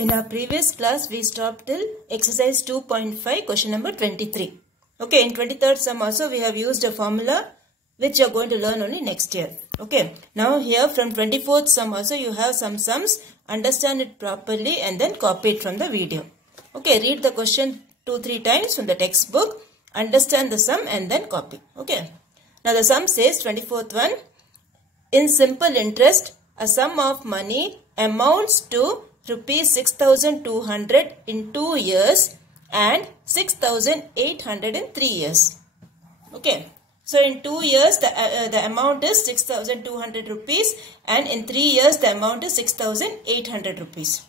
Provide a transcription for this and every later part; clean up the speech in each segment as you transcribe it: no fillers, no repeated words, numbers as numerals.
In our previous class, we stopped till exercise 2.5, question number 23. Okay, in 23rd sum also we have used a formula which you are going to learn only next year. Okay, now here from 24th sum also you have some sums. Understand it properly and then copy it from the video. Okay, read the question 2-3 times from the textbook. Understand the sum and then copy. Okay, now the sum says 24th one. In simple interest, a sum of money amounts to rupees 6,200 in 2 years and 6,800 in 3 years. Okay. So in 2 years the amount is 6,200 rupees and in 3 years the amount is 6,800 rupees.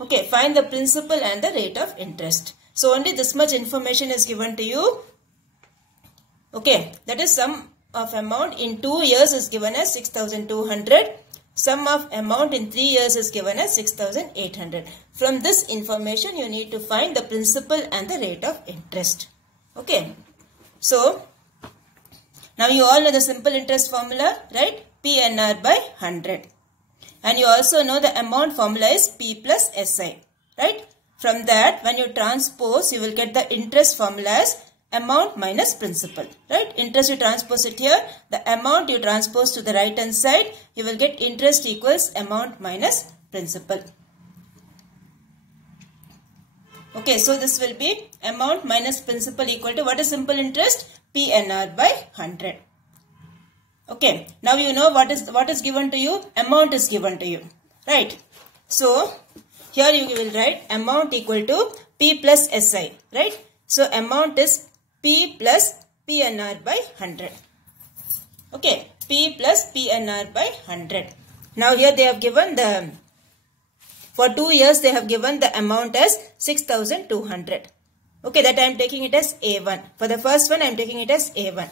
Okay. Find the principal and the rate of interest. So only this much information is given to you. Okay. That is sum of amount in 2 years is given as 6,200. Sum of amount in 3 years is given as 6,800. From this information, you need to find the principal and the rate of interest. Okay. So, now you all know the simple interest formula, right? PNR by 100. And you also know the amount formula is P plus SI, right? From that, when you transpose, you will get the interest formula as amount minus principal, right? Interest you transpose it here, the amount you transpose to the right hand side, you will get interest equals amount minus principal. Okay, so this will be amount minus principal equal to what is simple interest? PNR by 100. Okay, now you know what is given to you? Amount is given to you, right? So here you will write amount equal to P plus SI, right? So amount is P plus PNR by 100. Okay, P plus PNR by 100. Now here they have given the, for 2 years they have given the amount as 6,200. Okay, that I am taking it as A1. For the first one I am taking it as A1.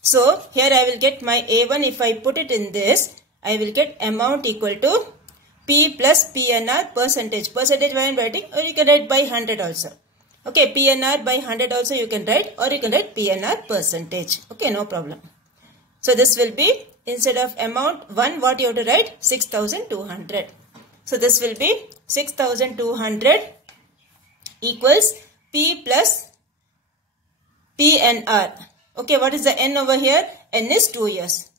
So here I will get my A1, if I put it in this, I will get amount equal to P plus PNR percentage. Percentage I am writing, or you can write by 100 also. Okay, PNR by 100 also you can write, or you can write PNR percentage. Okay, no problem. So this will be, instead of amount 1, what you have to write? 6,200. So this will be 6,200 equals P plus PNR. Okay, what is the N over here? N is 2 years.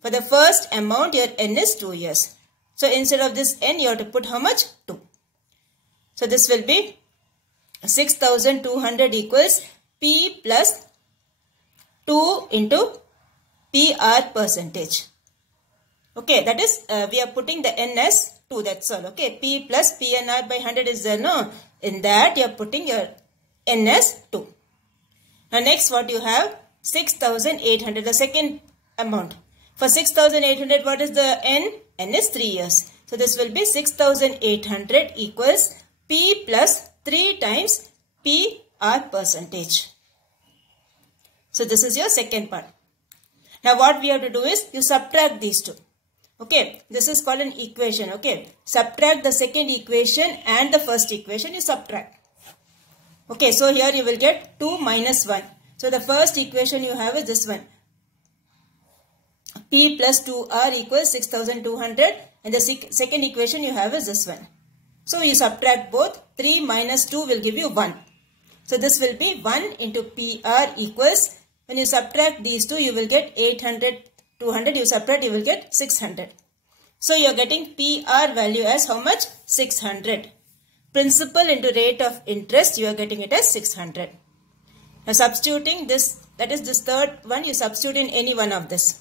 For the first amount, your N is 2 years. So instead of this N, you have to put how much? 2. So this will be 6,200 equals P plus 2 into PR percentage. Okay, that is, we are putting the N as 2, that's all. Okay, P plus PNR by 100 is there, no? In that, you are putting your N as 2. Now, next what you have? 6,800, the second amount. For 6,800, what is the N? N is 3 years. So, this will be 6,800 equals P plus 3 times PR percentage. So, this is your second part. Now, what we have to do is, you subtract these two. Okay, this is called an equation. Okay, subtract the second equation and the first equation, you subtract. Okay, so here you will get 2 minus 1. So, the first equation you have is this one. P plus 2R equals 6,200 and the second equation you have is this one. So, you subtract both. 3 minus 2 will give you 1. So, this will be 1 into PR equals, when you subtract these two, you will get 800, 200, you subtract, you will get 600. So, you are getting PR value as how much? 600. Principal into rate of interest, you are getting it as 600. Now, substituting this, that is this third one, you substitute in any one of this.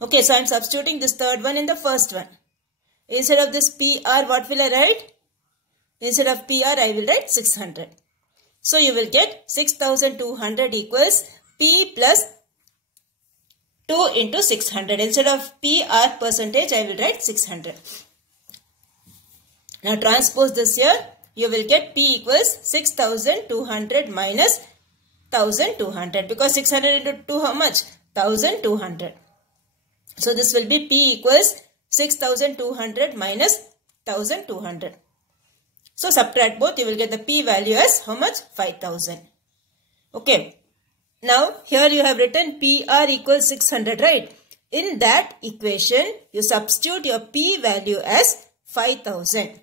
Okay, so I am substituting this third one in the first one. Instead of this PR, what will I write? Instead of PR, I will write 600. So, you will get 6,200 equals P plus 2 into 600. Instead of PR percentage, I will write 600. Now, transpose this here. You will get P equals 6,200 minus 1,200. Because 600 into 2, how much? 1,200. So, this will be P equals 6,200 minus 1,200. So, subtract both, you will get the P value as how much? 5,000. Okay. Now, here you have written PR equals 600, right? In that equation, you substitute your P value as 5000.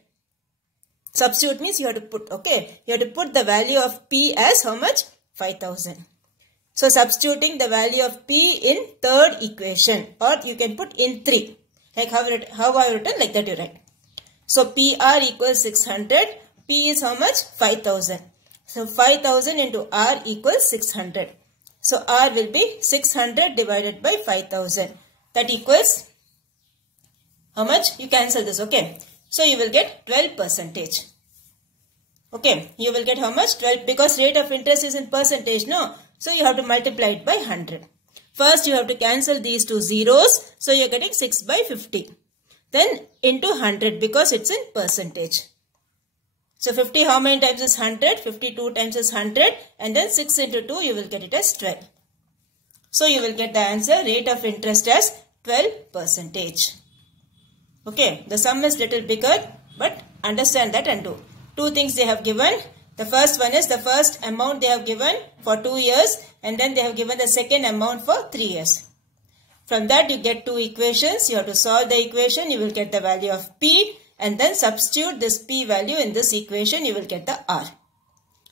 Substitute means you have to put, okay. You have to put the value of P as how much? 5000. So substituting the value of P in third equation, or you can put in 3. Like how I written, like that you write. So PR equals 600. P is how much? 5000. So 5000 into R equals 600. So R will be 600 divided by 5000. That equals how much? You cancel this, okay. So you will get 12%. Okay, you will get how much? 12, because rate of interest is in percentage, no? So you have to multiply it by 100. First you have to cancel these two zeros. So you are getting 6 by 50. Then into 100 because it's in percentage. So 50 how many times is 100? 52 times is 100. And then 6 into 2 you will get it as 12. So you will get the answer rate of interest as 12%. Okay, the sum is little bigger, but understand that and do. Two things they have given. The first one is the first amount they have given for 2 years, and then they have given the second amount for 3 years. From that you get two equations. You have to solve the equation. You will get the value of P, and then substitute this P value in this equation. You will get the R.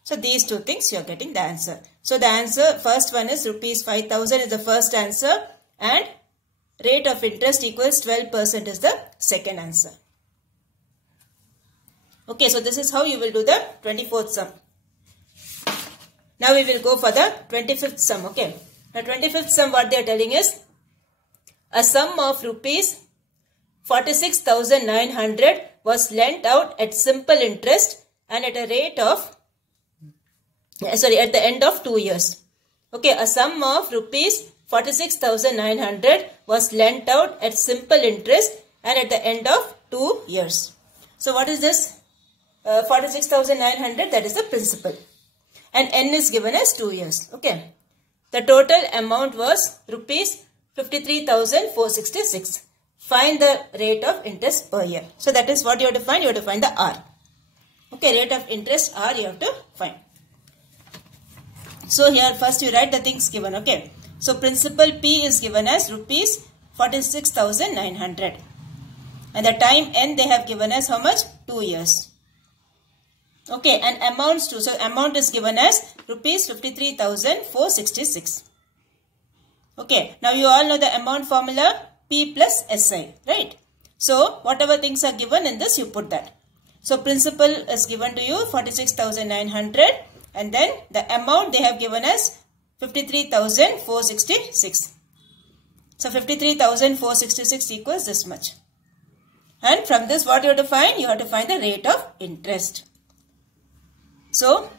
So these two things you are getting the answer. So the answer, first one is rupees 5000 is the first answer, and rate of interest equals 12% is the second answer. Okay, so this is how you will do the 24th sum. Now we will go for the 25th sum. Okay, the 25th sum, what they are telling is a sum of rupees 46,900 was lent out at simple interest and at a rate of, at the end of 2 years. Okay, a sum of rupees 46,900 was lent out at simple interest and at the end of 2 years. So what is this? 46,900, that is the principal. And N is given as 2 years. Okay. The total amount was rupees 53,466. Find the rate of interest per year. So that is what you have to find. You have to find the R. Okay, rate of interest R you have to find. So here first you write the things given. Okay. So principal P is given as rupees 46,900. And the time N they have given as how much? 2 years. Okay, and amounts to, so amount is given as rupees 53,466. Okay, now you all know the amount formula P plus SI, right? So whatever things are given in this, you put that. So principal is given to you 46,900, and then the amount they have given as 53,466. So 53,466 equals this much. And from this what you have to find? You have to find the rate of interest. So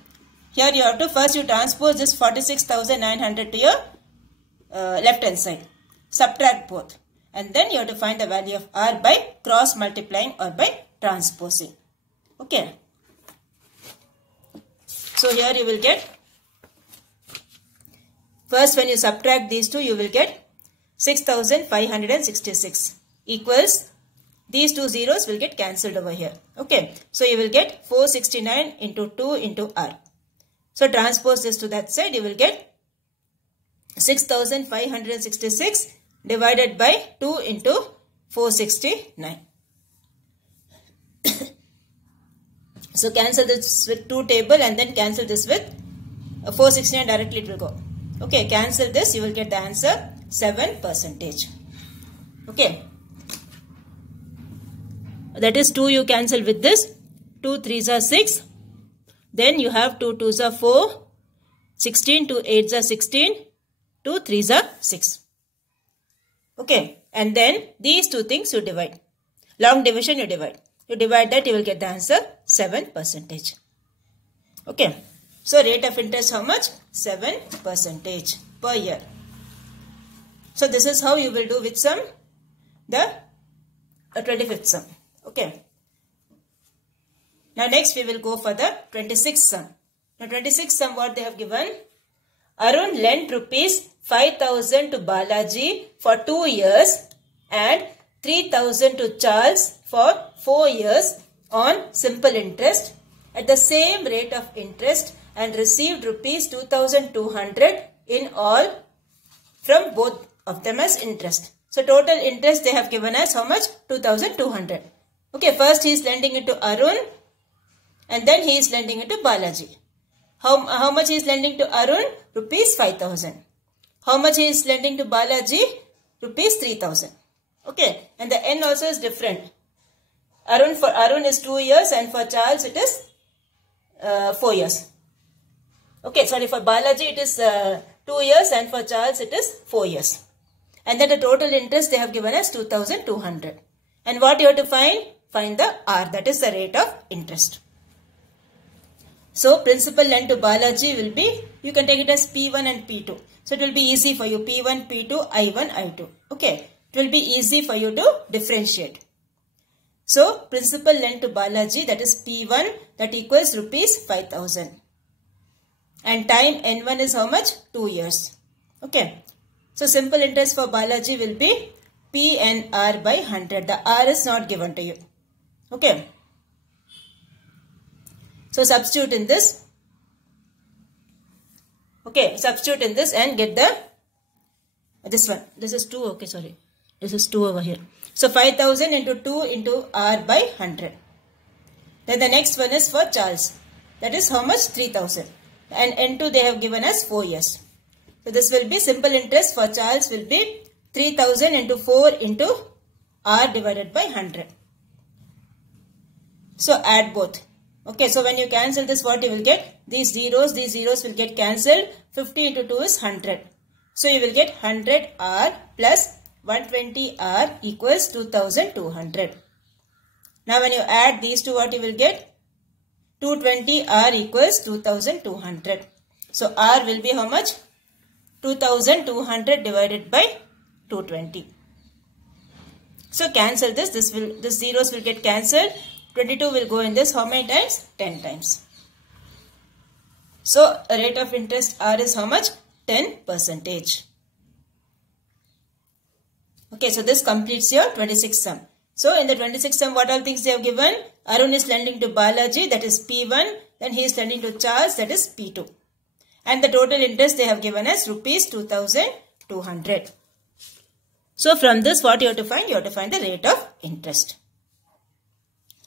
here you have to first you transpose this 46,900 to your left hand side. Subtract both. And then you have to find the value of R by cross multiplying or by transposing. Okay. So here you will get, first when you subtract these two you will get 6,566 equals, these two zeros will get cancelled over here. Okay. So you will get 469 into 2 into R. So transpose this to that side, you will get 6,566 divided by 2 into 469. So cancel this with 2 table and then cancel this with 469, directly it will go. Okay, cancel this, you will get the answer 7%. Okay. That is 2 you cancel with this. 2 3s are 6. Then you have 2 2s are 4. 16 2 8s are 16. 2 3s are 6. Okay. And then these two things you divide. Long division you divide. You divide that, you will get the answer 7%. Okay. So rate of interest how much? 7% per year. So this is how you will do with sum, the 25th sum. Okay. Now next we will go for the 26th sum. Now 26th sum what they have given? Arun lent rupees 5,000 to Balaji for 2 years and 3,000 to Charles for 4 years on simple interest at the same rate of interest and received rupees 2,200 in all from both of them as interest. So total interest they have given us how much? 2,200. Okay, first he is lending it to Arun And then he is lending it to Balaji. How much he is lending to Arun? Rupees 5,000. How much he is lending to Balaji? Rupees 3,000. Okay. And the N also is different. For Arun is 2 years and for Charles it is 4 years. Okay, sorry, for Balaji it is 2 years and for Charles it is 4 years. And then the total interest they have given us 2,200. And what you have to find? Find the R, that is the rate of interest. So, principal lent to Balaji will be, you can take it as P1 and P2. So, it will be easy for you, P1, P2, I1, I2. Okay, it will be easy for you to differentiate. So, principal lent to Balaji, that is P1, that equals rupees 5,000. And time N1 is how much? 2 years. Okay. So, simple interest for Balaji will be P and R by 100. The R is not given to you. Okay. So, substitute in this. Okay, substitute in this and get this one. This is 2, okay, sorry. This is 2 over here. So, 5,000 into 2 into R by 100. Then the next one is for Charles. That is how much? 3,000. And N2 they have given us 4 years. So, this will be simple interest for Charles will be 3,000 into 4 into R divided by 100. So, add both. Okay, so when you cancel this, what you will get? These zeros will get cancelled. 50 into 2 is 100. So, you will get 100 R plus 120 R equals 2,200. Now, when you add these two, what you will get? 220 R equals 2,200. So, R will be how much? 2,200 divided by 220. So, cancel this. This zeros will get cancelled. 22 will go in this. How many times? 10 times. So, a rate of interest R is how much? 10%. Okay, so this completes your 26th sum. So, in the 26th sum, what all things they have given? Arun is lending to Balaji, that is P1. Then he is lending to Charles, that is P2. And the total interest they have given us rupees 2,200. So, from this, what you have to find? You have to find the rate of interest.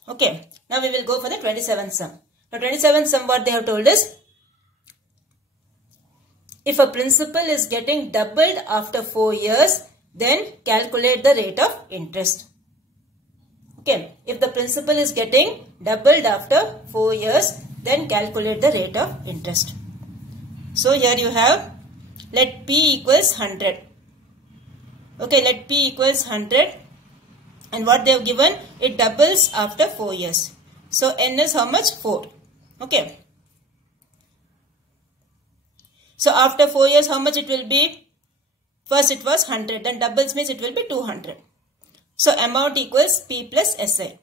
Okay, now we will go for the 27th sum. Now, 27th sum, what they have told us? If a principal is getting doubled after 4 years, then calculate the rate of interest. Okay, if the principal is getting doubled after 4 years, then calculate the rate of interest. So, here you have, let P equals 100. Okay, let P equals 100. And what they have given, it doubles after 4 years. So, N is how much? 4. Okay. So, after 4 years, how much it will be? First it was 100, then doubles means it will be 200. So, amount equals P plus SI.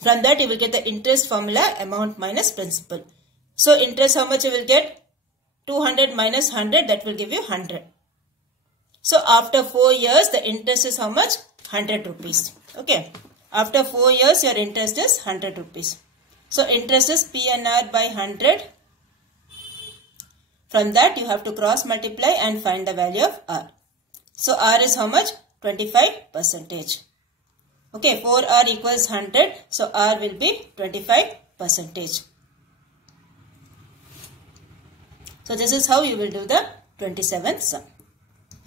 From that, you will get the interest formula, amount minus principal. So, interest how much you will get? 200 minus 100, that will give you 100. So, after 4 years, the interest is how much? 100 rupees. Okay. After 4 years, your interest is 100 rupees. So, interest is PNR by 100. From that, you have to cross multiply and find the value of R. So, R is how much? 25%. Okay, 4R equals 100. So, R will be 25%. So, this is how you will do the 27th sum.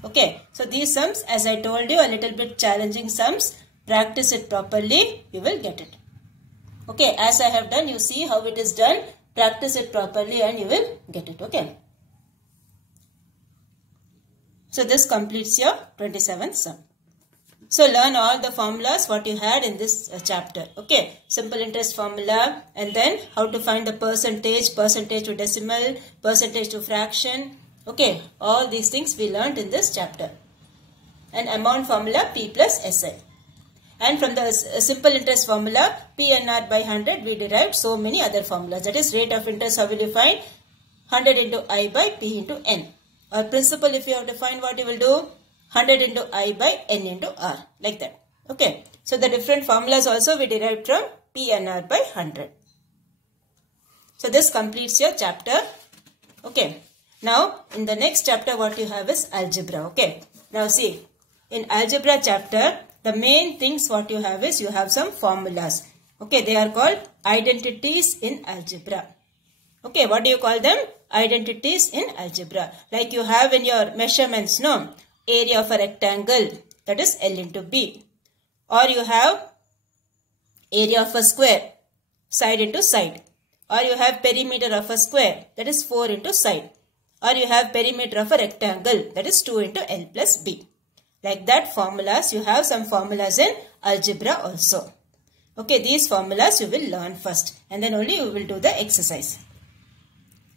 Okay, so these sums, as I told you, a little bit challenging sums. Practice it properly, you will get it. Okay, as I have done, you see how it is done. Practice it properly and you will get it. Okay. So, this completes your 27th sum. So, learn all the formulas what you had in this chapter. Okay, simple interest formula, and then how to find the percentage, percentage to decimal, percentage to fraction. Okay, all these things we learned in this chapter. And amount formula P plus SI. And from the simple interest formula PNR by 100, we derived so many other formulas. That is, rate of interest, how will you find? 100 into I by P into N. Or principal, if you have to find, what you will do? 100 into I by N into R. Like that. Okay. So, the different formulas also we derived from PNR by 100. So, this completes your chapter. Okay. Now, in the next chapter, what you have is algebra. Okay. Now, see, in algebra chapter, the main things what you have is you have some formulas. Okay, they are called identities in algebra. Okay, what do you call them? Identities in algebra. Like you have in your measurements, no? Area of a rectangle, that is L into B. Or you have area of a square, side into side. Or you have perimeter of a square, that is 4 into side. Or you have perimeter of a rectangle, that is 2 into L plus B. Like that formulas, you have some formulas in algebra also. Okay, these formulas you will learn first and then only you will do the exercise.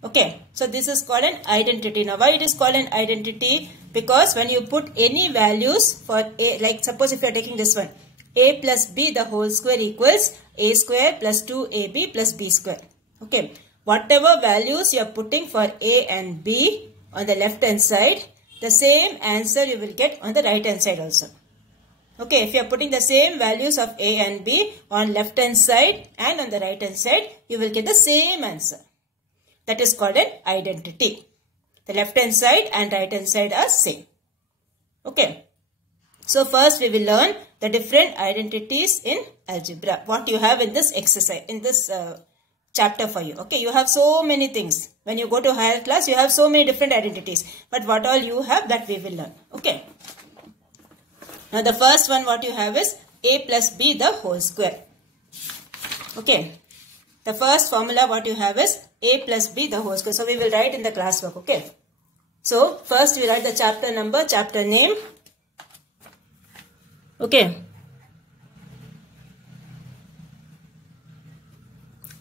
Okay, so this is called an identity. Now why it is called an identity? Because when you put any values for A, like suppose if you are taking this one, A plus B the whole square equals A square plus 2AB plus B square. Okay, whatever values you are putting for A and B on the left hand side, the same answer you will get on the right hand side also. Okay, if you are putting the same values of A and B on left hand side and on the right hand side, you will get the same answer. That is called an identity. The left hand side and right hand side are same. Okay. So first we will learn the different identities in algebra. What you have in this exercise, in this chapter for you. Okay, you have so many things. When you go to higher class, you have so many different identities. But what all you have, that we will learn. Okay. Now the first one what you have is A plus B the whole square. Okay. The first formula what you have is A plus B the whole square. So we will write in the classwork. Okay. So first we write the chapter number, chapter name. Okay.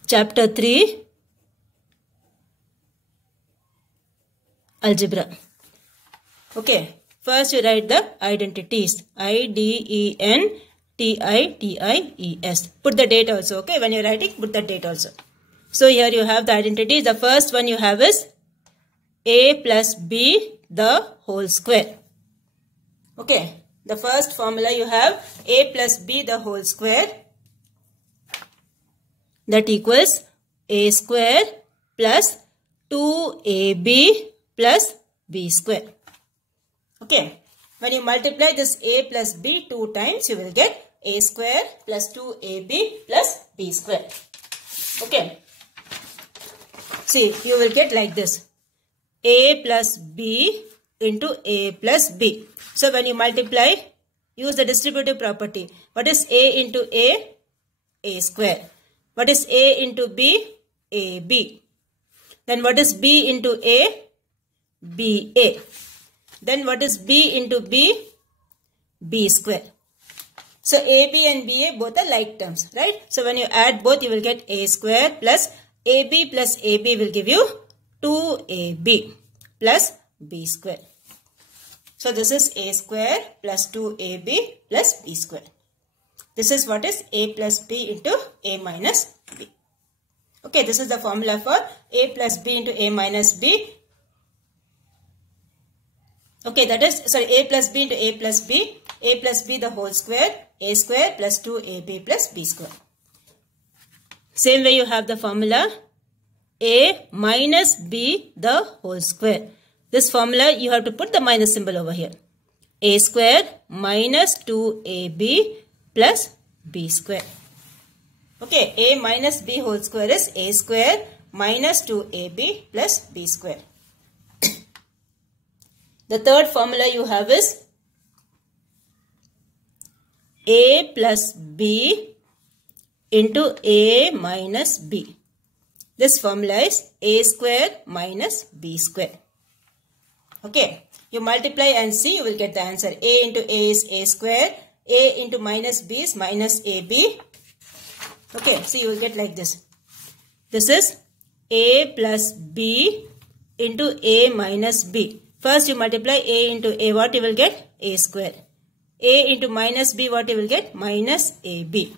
Chapter 3. Algebra. Okay. First you write the identities. IDENTITIES. Put the date also. Okay. When you are writing, put the date also. So here you have the identities. The first one you have is A plus B the whole square. Okay. The first formula you have A plus B the whole square. That equals A square plus 2AB plus B square. Okay. When you multiply this A plus B 2 times, you will get A square plus 2AB plus B square. Okay. See, you will get like this. A plus B into A plus B. So when you multiply, use the distributive property. What is A into A? A square. What is A into B? AB. Then what is B into A? BA. Then what is B into B? B square. So AB and BA both are like terms, right? So when you add both, you will get A square plus AB will give you 2AB plus B square. So this is A square plus 2AB plus B square. This is what is A plus B into A minus B. Okay, this is the formula for A plus B into A minus B. Okay, that is, sorry, A plus B into A plus B the whole square, A square plus 2AB plus B square. Same way you have the formula A minus B the whole square. This formula you have to put the minus symbol over here. A square minus 2AB plus B square. Okay, A minus B whole square is A square minus 2AB plus B square. The third formula you have is A plus B into A minus B. This formula is A square minus B square. Okay, you multiply and see, you will get the answer. A into A is A square. A into minus B is minus AB. Okay, so you will get like this. This is A plus B into A minus B. First you multiply A into A, what you will get? A square. A into minus B, what you will get? Minus AB.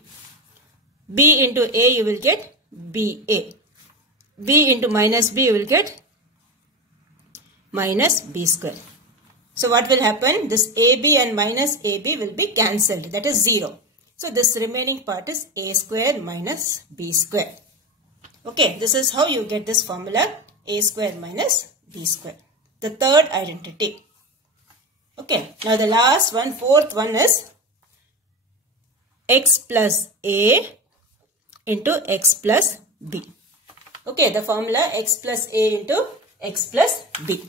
B into A, you will get BA. B into minus B, you will get minus B square. So what will happen? This AB and minus AB will be cancelled. That is 0. So this remaining part is A square minus B square. Okay, this is how you get this formula A square minus B square. The third identity. Okay, now the last one, fourth one is X plus A into x plus b. Okay, the formula x plus a into x plus b.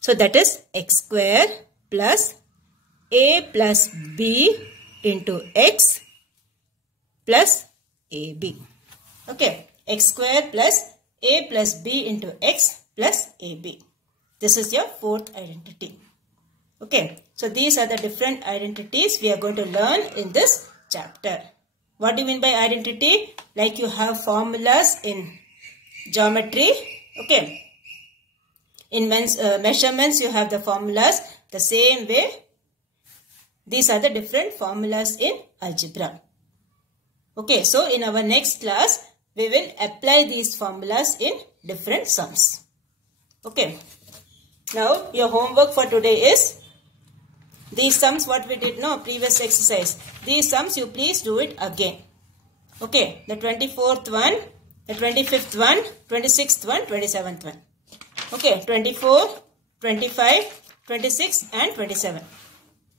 So that is x square plus a plus b into x plus ab. Okay, x square plus a plus b into x plus ab. This is your fourth identity. Okay, so these are the different identities we are going to learn in this chapter. What do you mean by identity? Like you have formulas in geometry. Okay, in measurements you have the formulas. The same way, these are the different formulas in algebra. Okay, so in our next class, we will apply these formulas in different sums. Okay, now your homework for today is these sums what we did no previous exercise. These sums you please do it again. Okay, the 24th one, the 25th one, 26th one, 27th one. Okay, 24, 25, 26 and 27.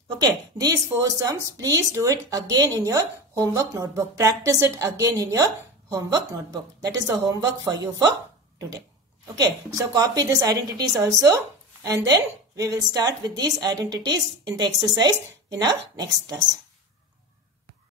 Okay, these four sums please do it again in your homework notebook. Practice it again in your homework notebook. That is the homework for you for today. Okay, so copy these identities also, and then we will start with these identities in the exercise in our next class.